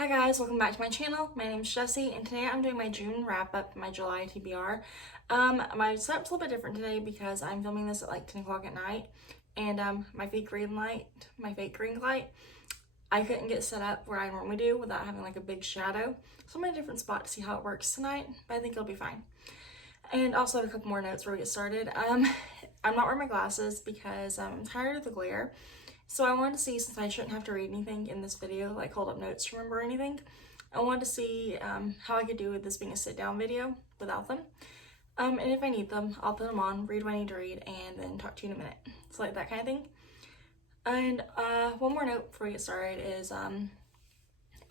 Hi guys, welcome back to my channel. My name is Jessie and today I'm doing my June wrap up, my July TBR. My setup's a little bit different today because I'm filming this at like 10 o'clock at night and my fake ring light, I couldn't get set up where I normally do without having like a big shadow. So I'm in a different spot to see how it works tonight, but I think it'll be fine. And also have a couple more notes before we get started. I'm not wearing my glasses because I'm tired of the glare. So I wanted to see, since I shouldn't have to read anything in this video, like hold up notes to remember anything, I wanted to see how I could do with this being a sit down video without them. And if I need them, I'll put them on, read what I need to read, and then talk to you in a minute. So like that kind of thing. And one more note before we get started is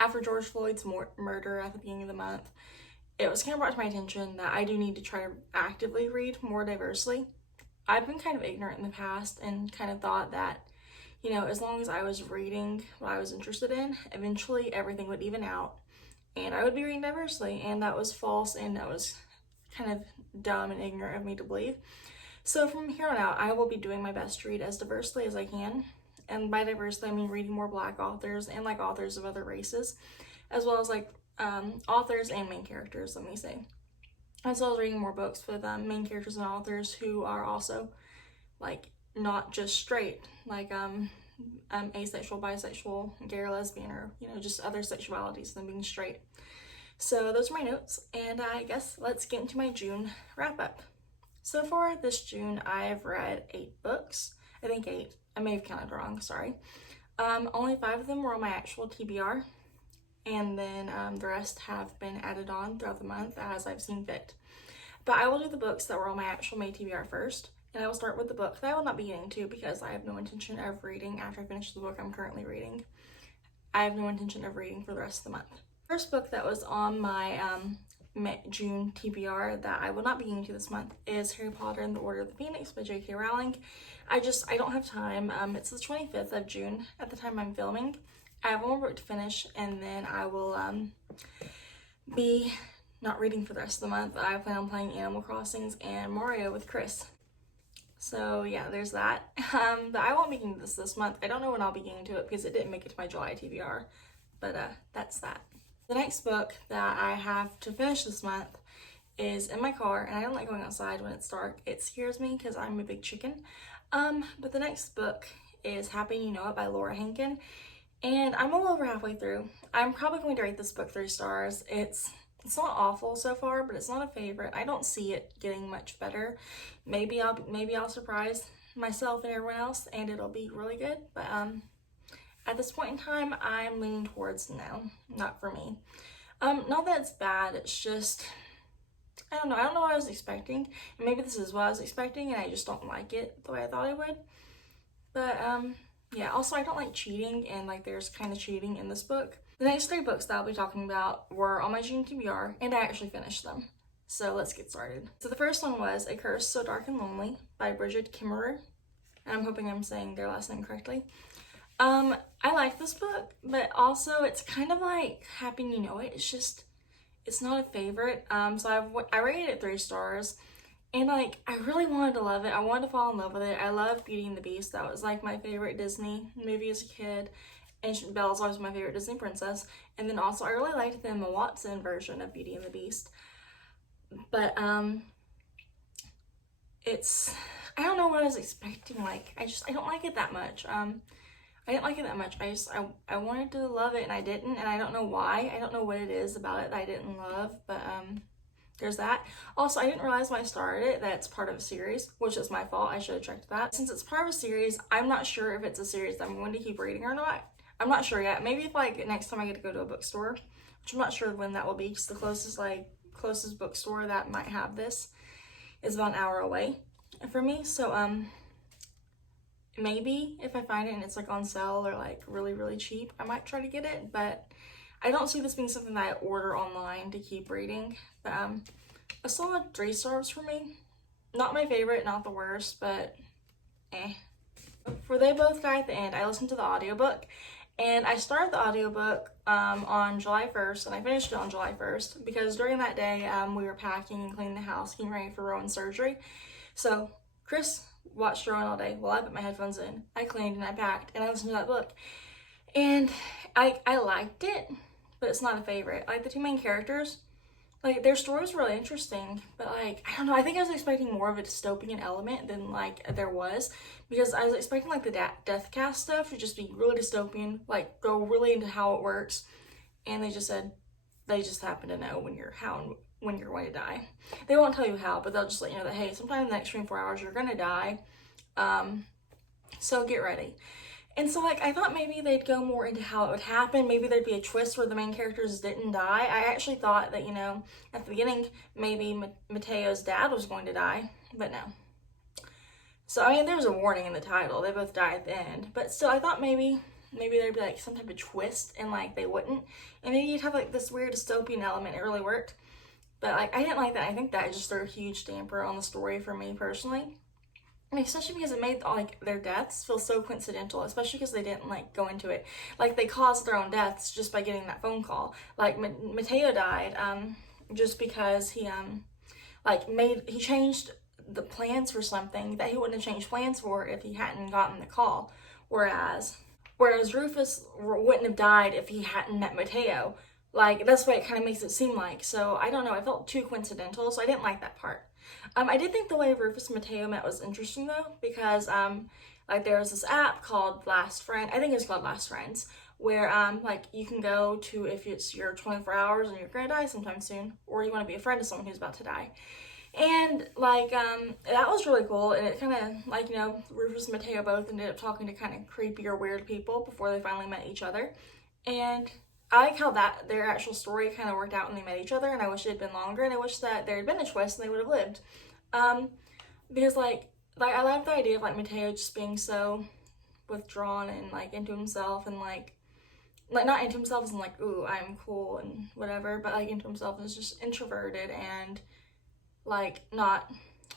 after George Floyd's murder at the beginning of the month, it was kind of brought to my attention that I do need to try to actively read more diversely. I've been kind of ignorant in the past and kind of thought that, you know, as long as I was reading what I was interested in, eventually everything would even out and I would be reading diversely, and that was false and that was kind of dumb and ignorant of me to believe. So from here on out, I will be doing my best to read as diversely as I can. And by diversely, I mean reading more Black authors and like authors of other races, as well as like authors and main characters, let me say. As well as reading more books with main characters and authors who are also like not just straight, like asexual, bisexual, gay or lesbian, or you know, just other sexualities than being straight. So those are my notes, and I guess let's get into my June wrap up. So for this June, I've read 8 books. I think 8. I may have counted wrong, sorry. Only 5 of them were on my actual TBR, and then the rest have been added on throughout the month as I've seen fit. But I will do the books that were on my actual May TBR first, and I will start with the book that I will not be getting to because I have no intention of reading after I finish the book I'm currently reading. I have no intention of reading for the rest of the month. First book that was on my June TBR that I will not be getting to this month is Harry Potter and the Order of the Phoenix by J.K. Rowling. I don't have time. It's the 25th of June at the time I'm filming. I have one more book to finish, and then I will be not reading for the rest of the month. I plan on playing Animal Crossings and Mario with Chris. So yeah, there's that. But I won't be getting this month. I don't know when I'll be getting to it because it didn't make it to my July TBR. But that's that. The next book that I have to finish this month is in my car, and I don't like going outside when it's dark. It scares me because I'm a big chicken. But the next book is Happy You Know It by Laura Hankin, and I'm a little over halfway through. I'm probably going to rate this book 3 stars. It's not awful so far, but it's not a favorite. I don't see it getting much better. Maybe I'll surprise myself and everyone else, and it'll be really good. But at this point in time, I'm leaning towards no, not for me. Not that it's bad. It's just I don't know. I don't know what I was expecting, and maybe this is what I was expecting, and I just don't like it the way I thought I would. But yeah. Also, I don't like cheating, and like there's kind of cheating in this book. The next 3 books that I'll be talking about were on my June TBR, and I actually finished them. So let's get started. So the first one was A Curse So Dark and Lonely by Bridget Kimmerer, and I'm hoping I'm saying their last name correctly. I like this book, but also it's kind of like Happy You Know It. It's not a favorite. So I rated it 3 stars, and like I really wanted to love it. I wanted to fall in love with it. I love Beauty and the Beast. That was like my favorite Disney movie as a kid. And Belle's always my favorite Disney princess. And then also I really liked the Emma Watson version of Beauty and the Beast. But I don't know what I was expecting. Like I don't like it that much. I didn't like it that much. I wanted to love it and I didn't, and I don't know why. I don't know what it is about it that I didn't love, but there's that. Also, I didn't realize when I started it that it's part of a series, which is my fault. I should have checked that. Since it's part of a series, I'm not sure if it's a series that I'm going to keep reading or not. I'm not sure yet. Maybe if like next time I get to go to a bookstore, which I'm not sure when that will be, because the closest bookstore that might have this is about an hour away from me. So maybe if I find it and it's like on sale or like really, really cheap, I might try to get it, but I don't see this being something that I order online to keep reading. But a solid 3 stars for me. Not my favorite, not the worst, but eh. For They Both Die at the End, I listened to the audiobook, and I started the audiobook on July 1st, and I finished it on July 1st, because during that day, we were packing and cleaning the house, getting ready for Rowan's surgery. So Chris watched Rowan all day while I put my headphones in. I cleaned and I packed and I listened to that book. And I liked it, but it's not a favorite. Like, the two main characters, like, their story was really interesting, but, like, I don't know, I think I was expecting more of a dystopian element than, like, there was, because I was expecting, like, the death cast stuff to just be really dystopian, like, go really into how it works, and they just said, they just happen to know when you're going to die. They won't tell you how, but they'll just let you know that, hey, sometime in the next 24 hours, you're gonna die, so get ready. And so, like, I thought maybe they'd go more into how it would happen. Maybe there'd be a twist where the main characters didn't die. I actually thought that, you know, at the beginning, maybe Mateo's dad was going to die, but no. So, I mean, there's a warning in the title. They both die at the end. But still, I thought maybe there'd be, like, some type of twist, and, like, they wouldn't. And maybe you'd have, like, this weird dystopian element. It really worked. But, like, I didn't like that. I think that just threw a huge damper on the story for me, personally. And especially because it made, like, their deaths feel so coincidental, especially because they didn't, like, go into it. Like, they caused their own deaths just by getting that phone call. Like, Mateo died just because he, he changed the plans for something that he wouldn't have changed plans for if he hadn't gotten the call. Whereas Rufus wouldn't have died if he hadn't met Mateo. Like, that's what it kind of makes it seem like. So, I don't know, I felt too coincidental, so I didn't like that part. I did think the way Rufus and Mateo met was interesting, though, because, like, there was this app called Last Friend, I think it's called Last Friends, where, like, you can go to, if it's your 24 hours and you're gonna die sometime soon, or you want to be a friend of someone who's about to die. And, like, that was really cool, and it kind of, like, you know, Rufus and Mateo both ended up talking to kind of creepy or weird people before they finally met each other, and I like how their actual story kind of worked out when they met each other, and I wish it had been longer, and I wish that there had been a twist and they would have lived. Because, like, I like the idea of, like, Mateo just being so withdrawn and, like, into himself, and, like, not into himself as in, like, ooh, I'm cool and whatever, but, like, into himself as just introverted and, like, not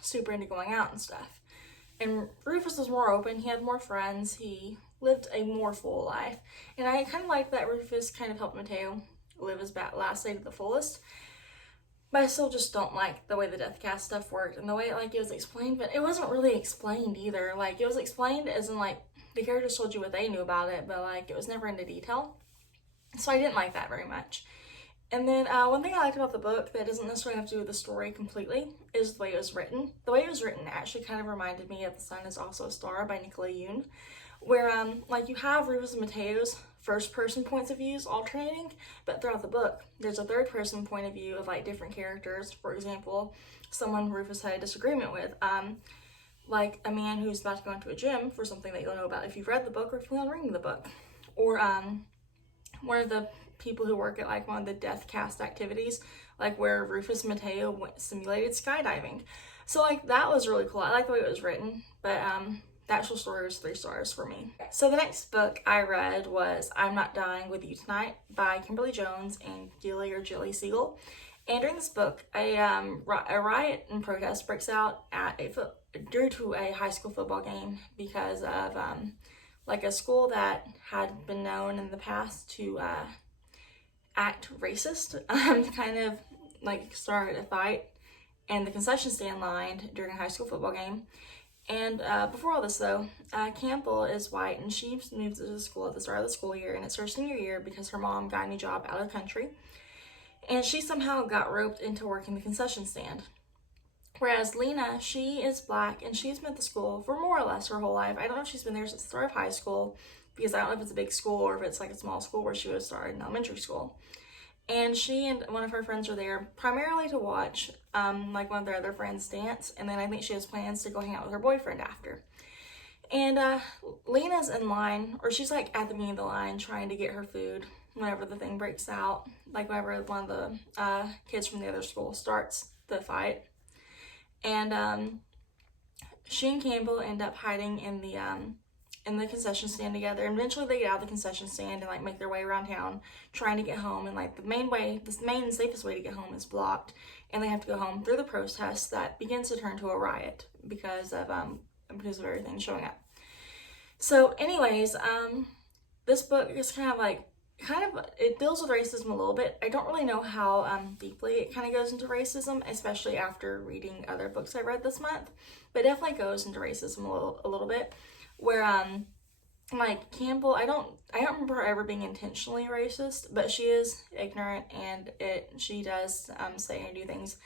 super into going out and stuff. And Rufus was more open, he had more friends, he lived a more full life. And I kind of like that Rufus kind of helped Mateo live his last day to the fullest. But I still just don't like the way the death cast stuff worked and the way it was explained, but it wasn't really explained either. Like, it was explained as in, like, the characters told you what they knew about it, but, like, it was never into detail. So I didn't like that very much. And then one thing I liked about the book that doesn't necessarily have to do with the story completely is the way it was written. The way it was written actually kind of reminded me of The Sun Is Also a Star by Nicola Yoon, where, like, you have Rufus and Mateo's first-person points of views alternating, but throughout the book, there's a third-person point of view of, like, different characters. For example, someone Rufus had a disagreement with, like a man who's about to go into a gym for something that you'll know about if you've read the book or if you plan on reading the book. Or, one of the people who work at, like, one of the death cast activities, like, where Rufus and Mateo simulated skydiving. So, like, that was really cool. I like the way it was written, but, the actual story was 3 stars for me. So the next book I read was I'm Not Dying With You Tonight by Kimberly Jones and Jilly Siegel. And during this book, a riot and protest breaks out due to a high school football game because of like a school that had been known in the past to act racist, kind of like started a fight in the concession stand line during a high school football game. And before all this, though, Campbell is white, and she moves to the school at the start of the school year, and it's her senior year because her mom got a new job out of the country, and she somehow got roped into working the concession stand. Whereas Lena, she is black, and she's been at the school for more or less her whole life. I don't know if she's been there since the start of high school, because I don't know if it's a big school or if it's like a small school where she would have started in elementary school. And she and one of her friends are there primarily to watch like one of their other friends dance, and then I think she has plans to go hang out with her boyfriend after. And Lena's in line, or she's like at the beginning of the line trying to get her food whenever the thing breaks out, like whenever one of the kids from the other school starts the fight. And she and Campbell end up hiding in the concession stand together, and eventually they get out of the concession stand and like make their way around town trying to get home, and like the main and safest way to get home is blocked, and they have to go home through the protest that begins to turn to a riot because of everything showing up. So anyways, this book is kind of it deals with racism a little bit. I don't really know how deeply it kind of goes into racism, especially after reading other books I read this month, but it definitely goes into racism a little bit, where like Campbell, I don't remember her ever being intentionally racist, but she is ignorant, and she does say and do things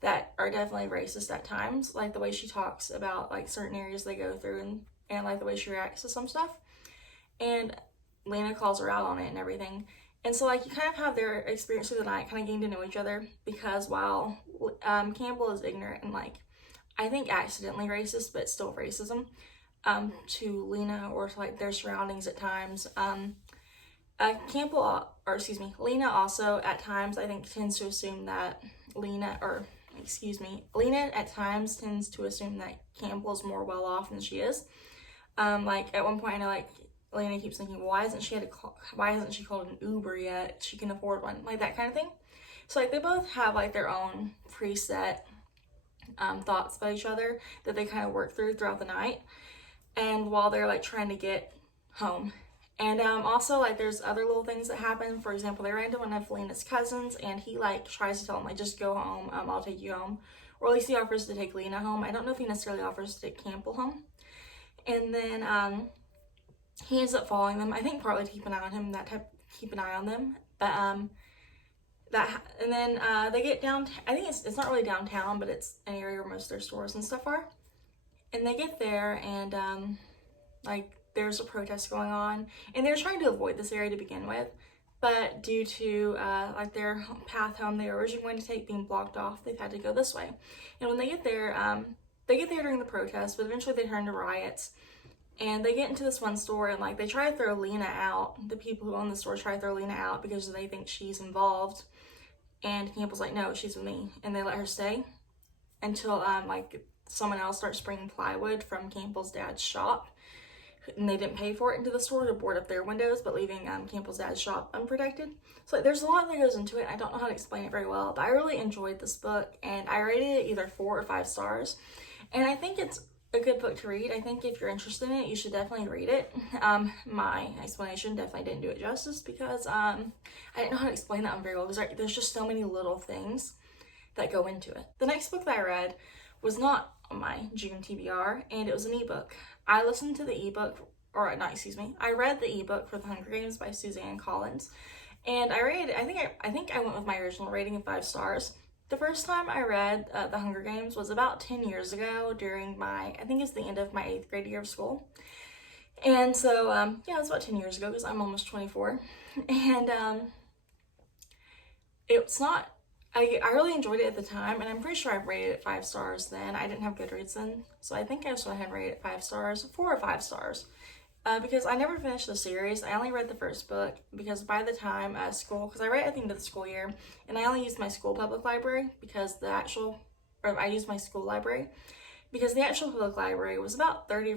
that are definitely racist at times, like the way she talks about like certain areas they go through, and like the way she reacts to some stuff. And Lena calls her out on it and everything. And so like you kind of have their experience through the night kind of getting to know each other, because while Campbell is ignorant and like I think accidentally racist, but still racism, to Lena or to like their surroundings at times. Lena also at times I think tends to assume that Lena at times tends to assume that Campbell's more well off than she is. Like at one point I know like Lena keeps thinking, well, why hasn't she called an Uber yet? She can afford one, like that kind of thing. So like they both have like their own preset thoughts about each other that they kind of work throughout the night, and while they're like trying to get home. And also like there's other little things that happen. For example, they ran into one of Lena's cousins, and he like tries to tell them like, just go home, I'll take you home, or at least he offers to take Lena home. I don't know if he necessarily offers to take Campbell home. And then he ends up following them, I think partly to keep an eye on him, keep an eye on them. But and then they get down, I think it's not really downtown, but it's an area where most of their stores and stuff are. And they get there, and like there's a protest going on, and they're trying to avoid this area to begin with, but due to like their path home they were originally going to take being blocked off, they've had to go this way. And when they get there during the protest, but eventually they turn to riots. And they get into this one store, and like they try to throw Lena out. The people who own the store try to throw Lena out because they think she's involved. And Campbell's like, no, she's with me. And they let her stay until like someone else starts bringing plywood from Campbell's dad's shop. And they didn't pay for it into the store to board up their windows, but leaving Campbell's dad's shop unprotected. So like, there's a lot that goes into it. I don't know how to explain it very well, but I really enjoyed this book, and I rated it either 4 or 5 stars. And I think it's a good book to read. I think if you're interested in it, you should definitely read it. My explanation definitely didn't do it justice, because I didn't know how to explain that one very well, because there's just so many little things that go into it. The next book that I read was not on my June TBR, and it was an ebook. I listened to the ebook, or not, excuse me, I read the ebook for The Hunger Games by Suzanne Collins, and I rated it, I think I went with my original rating of 5 stars. The first time I read The Hunger Games was about 10 years ago during I think it's the end of my 8th grade year of school. And so, yeah, it's about 10 years ago because I'm almost 24. And it's not, I really enjoyed it at the time, and I'm pretty sure I rated it 5 stars then. I didn't have Goodreads then, so I think I just went ahead and rated it 5 stars, 4 or 5 stars. Because I never finished the series. I only read the first book because by the time because I read it at the end of the school year, and I only used my school public library because I used my school library because the actual public library was about 30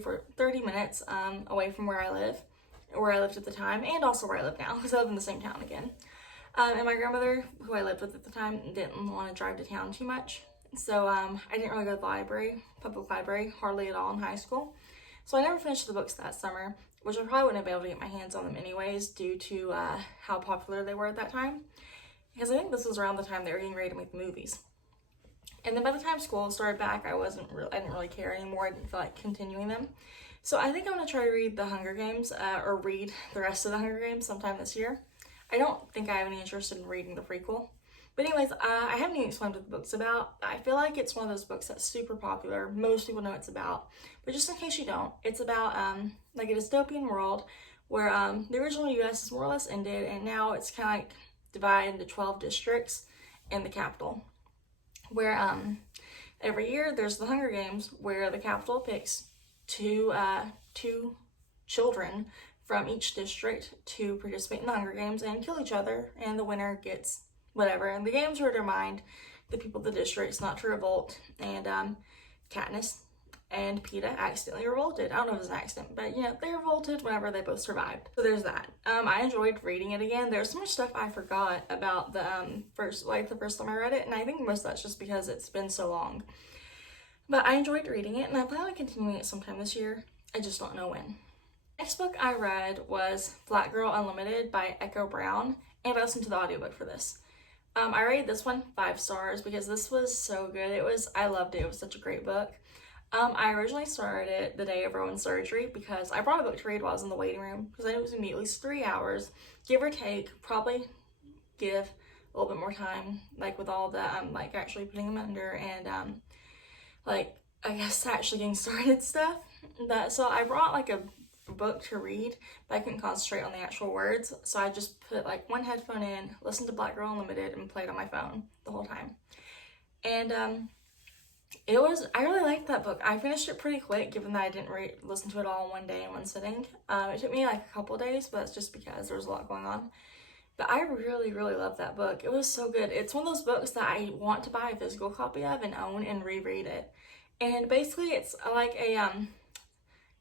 minutes away from where I lived at the time, and also where I live now, because I live in the same town again. And my grandmother, who I lived with at the time, didn't want to drive to town too much, so I didn't really go to the public library, hardly at all in high school. So I never finished the books that summer, which I probably wouldn't have been able to get my hands on them anyways due to how popular they were at that time. Because I think this was around the time they were getting ready to make the movies. And then by the time school started back, I didn't really care anymore. I didn't feel like continuing them. So I think I'm going to try to read The Hunger Games, or read the rest of The Hunger Games sometime this year. I don't think I have any interest in reading the prequel. But anyways, I haven't even explained what the book's about. I feel like it's one of those books that's super popular. Most people know it's about. But just in case you don't, it's about like a dystopian world where the original US is more or less ended, and now it's kind of like divided into 12 districts in the capital. Where every year there's the Hunger Games, where the capital picks two children from each district to participate in the Hunger Games and kill each other, and the winner gets whatever. And the games were to remind the people of the districts not to revolt, and Katniss and Peeta accidentally revolted. I don't know if it was an accident, but you know, they revolted whenever they both survived. So there's that. I enjoyed reading it again. There's so much stuff I forgot about the first time I read it, and I think most of that's just because it's been so long. But I enjoyed reading it, and I plan on continuing it sometime this year. I just don't know when. Next book I read was Black Girl Unlimited by Echo Brown, and I listened to the audiobook for this. I rated this one 5 stars because this was so good. I loved it. It was such a great book. I originally started it the day of Rowan's surgery because I brought a book to read while I was in the waiting room because I knew it was gonna be at least 3 hours, give or take, probably give a little bit more time, like with all the like actually putting them under and like I guess actually getting started stuff. So I brought like a book to read, but I couldn't concentrate on the actual words, so I just put like one headphone in, listened to Black Girl Unlimited, and played on my phone the whole time. And I really liked that book. I finished it pretty quick, given that I didn't listen to it all in one day in one sitting. It took me like a couple days, but that's just because there was a lot going on. But I really, really loved that book. It was so good. It's one of those books that I want to buy a physical copy of and own and reread it. And basically, it's like a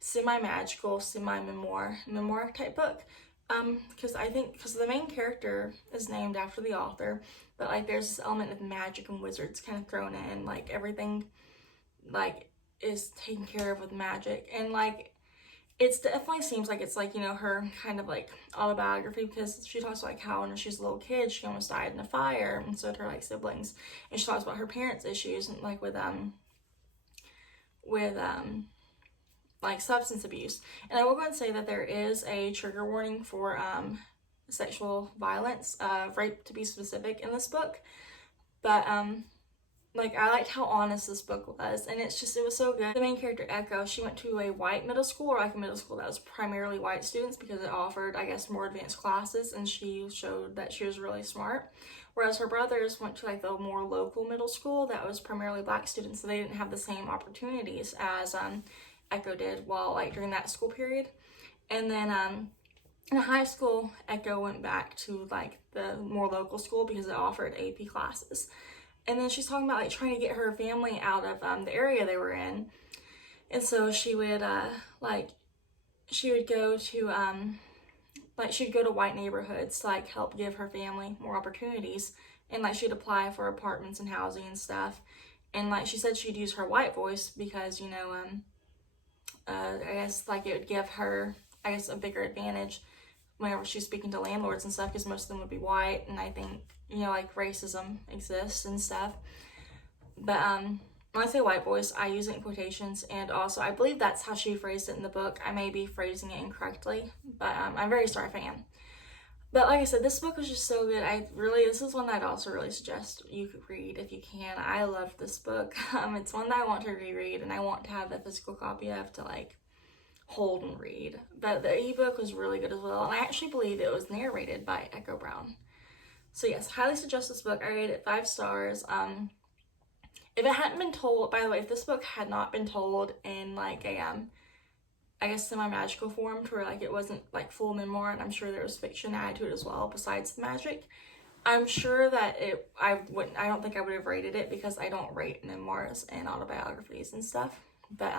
semi-magical, memoir type book. Because the main character is named after the author, but like there's this element of magic and wizards kind of thrown in, like everything like is taken care of with magic, and like it definitely seems like it's like, you know, her kind of like autobiography, because she talks about like how when she was a little kid she almost died in a fire, and so did her like siblings, and she talks about her parents' issues and like with like substance abuse. And I will go and say that there is a trigger warning for sexual violence, rape to be specific, in this book. But like I liked how honest this book was, and it was so good. The main character Echo, she went to a white middle school, or like a middle school that was primarily white students because it offered, I guess, more advanced classes, and she showed that she was really smart. Whereas her brothers went to like the more local middle school that was primarily black students, so they didn't have the same opportunities as Echo did while like during that school period. And then in high school, Echo went back to like the more local school because it offered AP classes. And then she's talking about like trying to get her family out of the area they were in. And so she would go to white neighborhoods to like help give her family more opportunities, and like she'd apply for apartments and housing and stuff. And like she said she'd use her white voice because, you know, I guess like it would give her, I guess, a bigger advantage whenever she's speaking to landlords and stuff, because most of them would be white, and I think, you know, like racism exists and stuff. But when I say white voice, I use it in quotations, and also I believe that's how she phrased it in the book. I may be phrasing it incorrectly, but I'm very sorry if I am. But like I said, this book was just so good. This is one that I'd also really suggest you could read if you can. I love this book. It's one that I want to reread, and I want to have a physical copy of to like hold and read. But the ebook was really good as well, and I actually believe it was narrated by Echo Brown. So yes, highly suggest this book. I rated it 5 stars. If it hadn't been told, by the way, if this book had not been told in like a I guess semi-magical form, to where like it wasn't like full memoir, and I'm sure there was fiction added to it as well besides the magic, I'm sure that I don't think I would have rated it, because I don't rate memoirs and autobiographies and stuff. But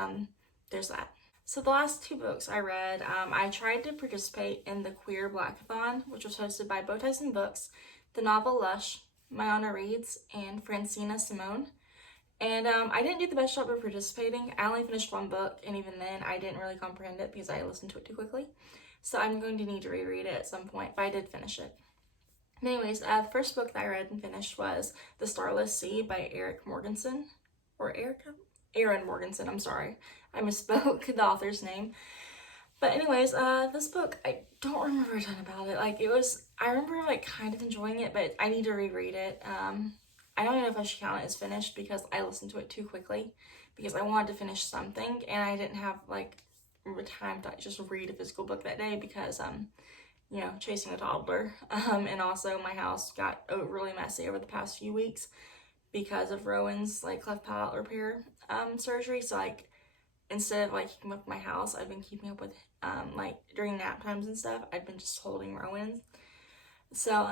there's that. So the last 2 books I read, I tried to participate in the Queer Blackathon, which was hosted by Bow Ties and Books, the novel Lush, Mayana Reads, and Francina Simone. And I didn't do the best job of participating. I only finished 1 book, and even then I didn't really comprehend it because I listened to it too quickly. So I'm going to need to reread it at some point, but I did finish it. Anyways, the first book that I read and finished was The Starless Sea by Aaron Morgenson, I'm sorry. I misspoke the author's name. But anyways, this book, I don't remember a ton about it. I remember like kind of enjoying it, but I need to reread it. I don't even know if I should count it as finished because I listened to it too quickly, because I wanted to finish something and I didn't have like time to just read a physical book that day because you know, chasing a toddler, and also my house got really messy over the past few weeks because of Rowan's like cleft palate repair surgery. So like instead of like keeping up with my house, I've been keeping up with like during nap times and stuff, I've been just holding Rowan. So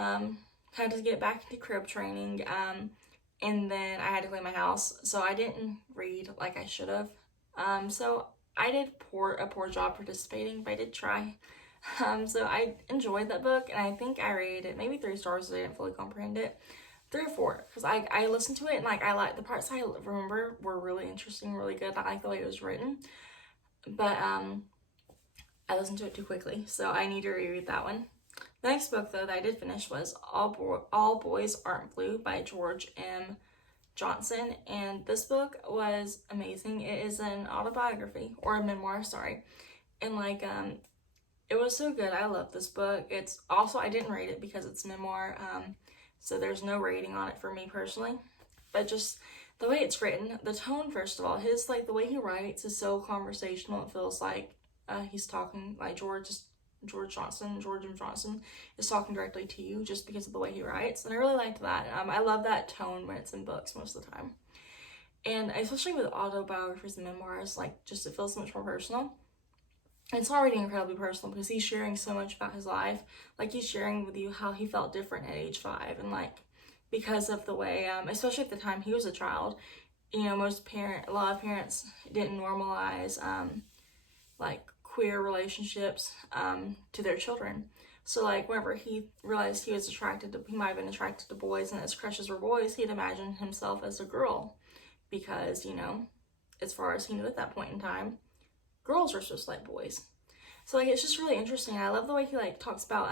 kind of to get back into crib training, and then I had to clean my house, so I didn't read like I should have. So I did a poor job participating, but I did try. So I enjoyed that book, and I think I rated it maybe 3 stars, because I didn't fully comprehend it. 3 or 4, because I listened to it, and like I like the parts I remember were really interesting, really good. I like the way it was written, but I listened to it too quickly, so I need to reread that one. The next book though that I did finish was All Boys Aren't Blue by George M. Johnson, and this book was amazing. It is an autobiography, or a memoir, sorry, and like it was so good. I love this book. It's also, I didn't rate it because it's memoir, so there's no rating on it for me personally, but just the way it's written, the tone, first of all, his, like, the way he writes is so conversational. It feels like he's talking, like George M. Johnson is talking directly to you just because of the way he writes, and I really liked that. I love that tone when it's in books most of the time, and especially with autobiographies and memoirs, like, just it feels so much more personal. And it's already incredibly personal because he's sharing so much about his life. Like, he's sharing with you how he felt different at age 5, and like, because of the way, especially at the time he was a child, you know, a lot of parents didn't normalize like queer relationships to their children. So like, whenever he realized he might have been attracted to boys and his crushes were boys, he'd imagine himself as a girl because, you know, as far as he knew at that point in time, girls were supposed to like boys. So like, it's just really interesting. I love the way he like talks about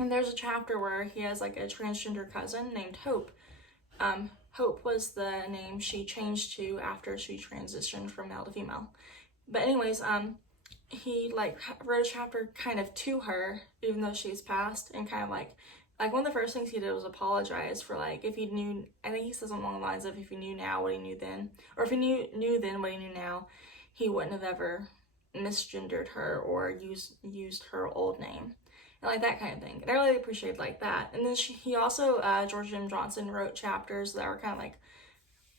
and there's a chapter where he has like a transgender cousin named Hope. Hope was the name she changed to after she transitioned from male to female. But anyways, he like wrote a chapter kind of to her, even though she's passed, and kind of like one of the first things he did was apologize for, like, if he knew, I think he says something along the lines of, if he knew now what he knew then, or if he knew then what he knew now, he wouldn't have ever misgendered her or used her old name. And like that kind of thing. And I really appreciated like that. And then he also, George M. Johnson wrote chapters that were kind of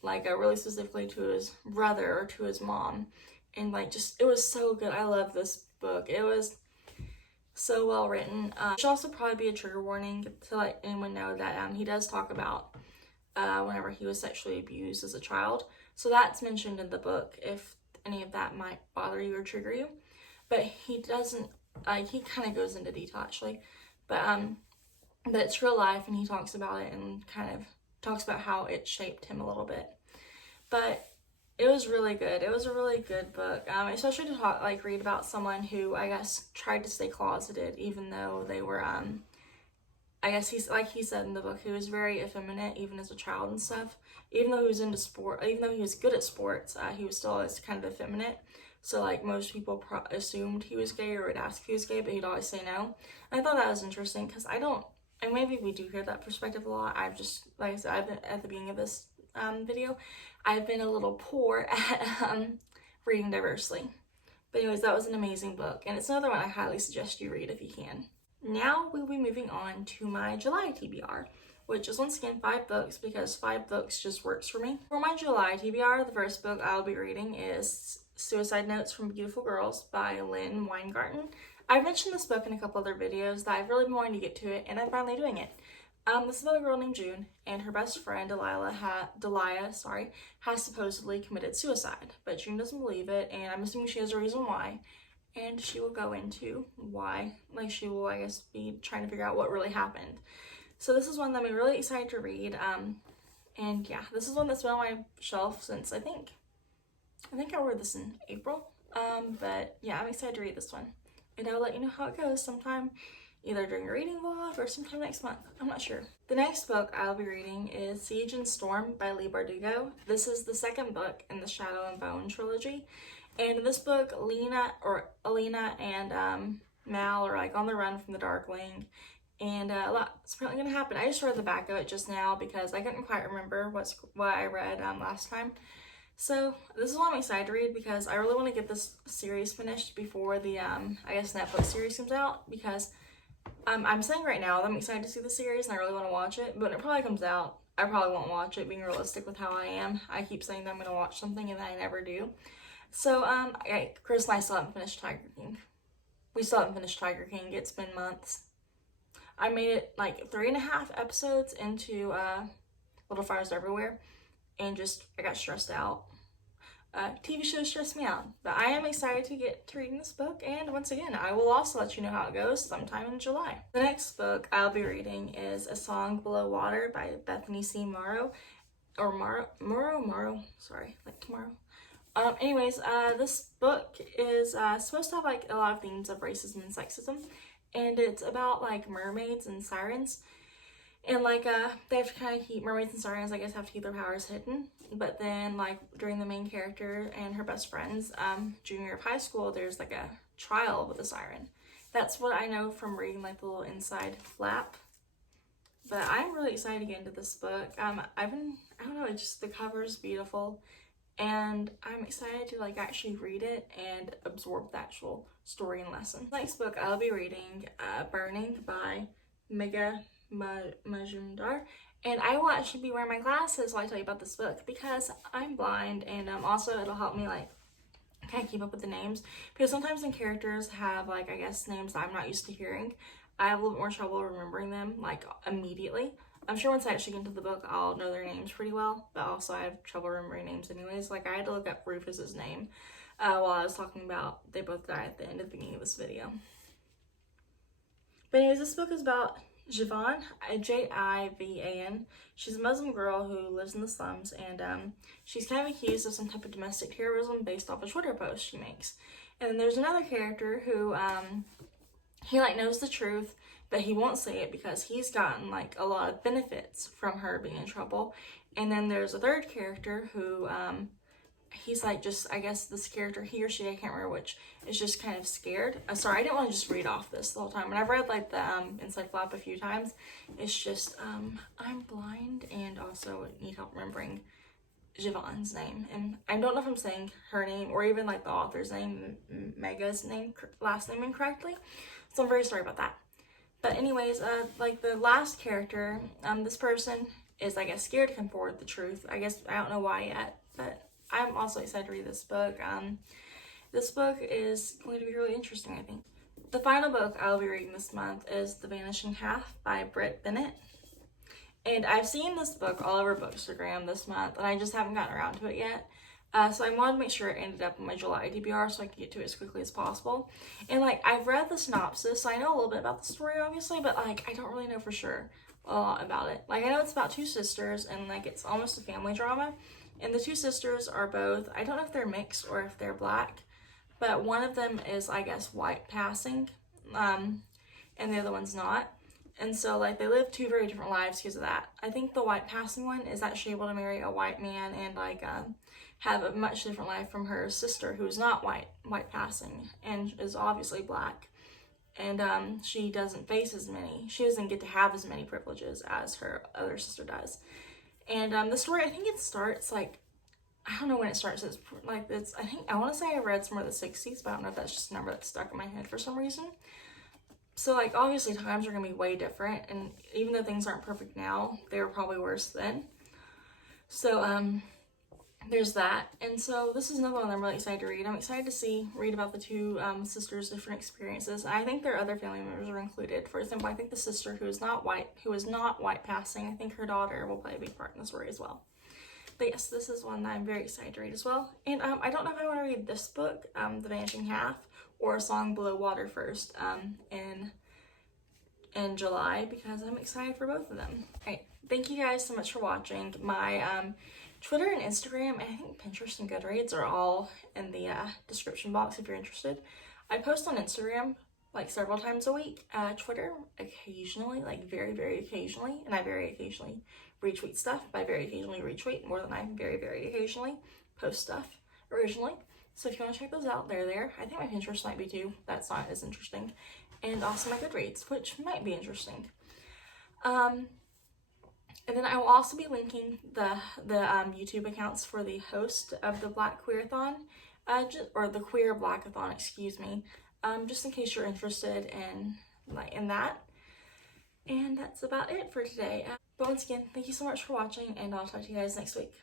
like really specifically to his brother or to his mom. And like, just, it was so good. I love this book. It was so well written. It should also probably be a trigger warning to let anyone know that he does talk about whenever he was sexually abused as a child. So that's mentioned in the book if any of that might bother you or trigger you. But he doesn't, he kind of goes into detail actually, but it's real life, and he talks about it and kind of talks about how it shaped him a little bit. But it was really good. It was a really good book, especially to read about someone who, I guess, tried to stay closeted even though they were, I guess he said in the book, he was very effeminate even as a child and stuff. Even though he was into sport, even though he was good at sports, he was still always kind of effeminate. So like, most people assumed he was gay or would ask if he was gay, but he'd always say no. And I thought that was interesting because and maybe we do hear that perspective a lot. I've just, like I said, I've been, at the beginning of this video, I've been a little poor at reading diversely. But anyways, that was an amazing book, and it's another one I highly suggest you read if you can. Now we'll be moving on to my July TBR, which is once again 5 books because 5 books just works for me. For my July TBR, the first book I'll be reading is Suicide Notes from Beautiful Girls by Lynn Weingarten. I've mentioned this book in a couple other videos that I've really been wanting to get to it, and I'm finally doing it. This is about a girl named June, and her best friend Delia has supposedly committed suicide, but June doesn't believe it, and I'm assuming she has a reason why, and she will go into why. Like, she will, I guess, be trying to figure out what really happened. So this is one that I'm really excited to read, and yeah, this is one that's been on my shelf since I think I ordered this in April, but yeah, I'm excited to read this one, and I'll let you know how it goes sometime, either during a reading vlog or sometime next month. I'm not sure. The next book I'll be reading is Siege and Storm by Leigh Bardugo. This is the second book in the Shadow and Bone trilogy. And in this book, Alina and Mal are like on the run from the Darkling. And a lot's apparently going to happen. I just read the back of it just now because I couldn't quite remember what I read last time. So this is what I'm excited to read because I really want to get this series finished before the, I guess, Netflix series comes out, because I'm saying right now that I'm excited to see the series and I really want to watch it, but when it probably comes out, I probably won't watch it, being realistic with how I am. I keep saying that I'm going to watch something and then I never do. So, Chris and I still haven't finished Tiger King. We still haven't finished Tiger King. It's been months. I made it like 3.5 episodes into Little Fires Everywhere, and I got stressed out. TV shows stress me out, but I am excited to get to reading this book, and once again, I will also let you know how it goes sometime in July. The next book I'll be reading is A Song Below Water by Bethany C. Morrow, sorry, like tomorrow. This book is supposed to have like a lot of themes of racism and sexism, and it's about like mermaids and sirens. And like they have to kind of keep, mermaids and sirens, I guess, have to keep their powers hidden. But then like during the main character and her best friends junior year of high school, there's like a trial with a siren. That's what I know from reading like the little inside flap. But I'm really excited to get into this book. I don't know, it's just the cover is beautiful, and I'm excited to like actually read it and absorb the actual story and lesson. Next book I'll be reading, Burning by Megha Majumdar, and I will actually be wearing my glasses while I tell you about this book because I'm blind, and also it'll help me like kind of keep up with the names, because sometimes when characters have like, I guess, names that I'm not used to hearing, I have a little bit more trouble remembering them like immediately. I'm sure once I actually get into the book I'll know their names pretty well, but also I have trouble remembering names anyways. Like I had to look up Rufus's name while I was talking about they both die at the end of the beginning of this video. But anyways, this book is about Jivan, Jivan. She's a Muslim girl who lives in the slums, and she's kind of accused of some type of domestic terrorism based off a Twitter post she makes. And then there's another character who he like knows the truth, but he won't say it because he's gotten like a lot of benefits from her being in trouble. And then there's a third character who he's like, just, I guess this character, he or she, I can't remember which, is just kind of scared. Sorry, I didn't want to just read off this the whole time. And I've read like the inside flap a few times. It's just I'm blind and also need help remembering Jivan's name, and I don't know if I'm saying her name or even like the author's name, Megha's name, last name incorrectly, so I'm very sorry about that. But anyways, like the last character, this person is, I guess, scared to come forward with the truth. I guess I don't know why yet, but I'm also excited to read this book. This book is going to be really interesting, I think. The final book I'll be reading this month is The Vanishing Half by Britt Bennett. And I've seen this book all over Bookstagram this month, and I just haven't gotten around to it yet. So I wanted to make sure it ended up in my July TBR so I could get to it as quickly as possible. And like, I've read the synopsis, so I know a little bit about the story, obviously, but like, I don't really know for sure a lot about it. Like, I know it's about two sisters, and like, it's almost a family drama. And the two sisters are both, I don't know if they're mixed or if they're black, but one of them is, I guess, white passing, and the other one's not. And so, like, they live two very different lives because of that. I think the white passing one is actually able to marry a white man and, like, have a much different life from her sister, who's not white passing, and is obviously black. And she doesn't she doesn't get to have as many privileges as her other sister does. And the story, I think it starts, like, I don't know when it starts. It's like, I want to say I read somewhere in the 60s, but I don't know if that's just a number that's stuck in my head for some reason. So, like, obviously times are going to be way different, and even though things aren't perfect now, they were probably worse then. So, there's that. And so this is another one I'm really excited to read. I'm excited to read about the two sisters' different experiences. I think their other family members are included. For example, I think the sister who is not white passing, I think her daughter will play a big part in the story as well. But yes, this is one that I'm very excited to read as well. And I don't know if I want to read this book, The Vanishing Half, or A Song Below Water first in July, because I'm excited for both of them. Alright, thank you guys so much for watching. My Twitter and Instagram, and I think Pinterest and Goodreads are all in the description box if you're interested. I post on Instagram like several times a week. Twitter occasionally, like very, very occasionally, and I very occasionally retweet stuff. By very occasionally retweet, more than I very, very occasionally post stuff originally. So if you want to check those out, they're there. I think my Pinterest might be too. That's not as interesting. And also my Goodreads, which might be interesting. And then I will also be linking the YouTube accounts for the host of the Black Queerathon, or the Queer Blackathon, excuse me, just in case you're interested in that. And that's about it for today. But once again, thank you so much for watching, and I'll talk to you guys next week.